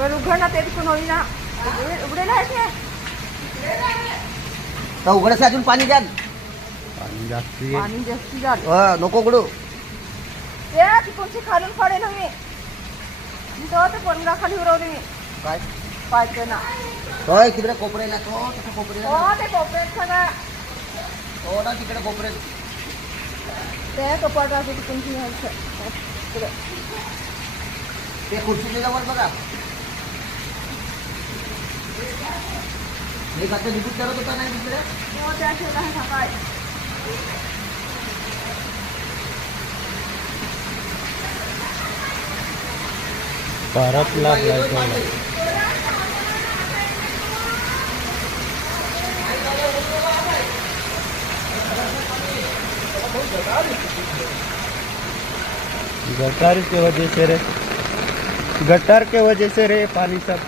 बरं उघड ना ते तिकडून होई ना उघडेला आहे ते तर उघडस अजून पाणी द्या पाणी जास्त आहे. पाणी जास्ती झालं नको उघडू ते तिकडची खालून पडेल मी तेव्हा ते पंधरा खाली उरवले मी काय पाहिजे ना होय तिकडे कोपऱ्याला तो तिकडे कोपऱ्याला हो ते कोपऱ्यात सगळं हो ना तिकडे कोपऱ्यात ते कपाटाचं तिकडून घ्यायचं ते खुर्चीच्या जवळ बघा एक आता विद्युत करत होता नाही तिकडे हो त्या ठेवला आहे सकाळी परत लागलाय त्याला. गटार के वजह से रे पानी सब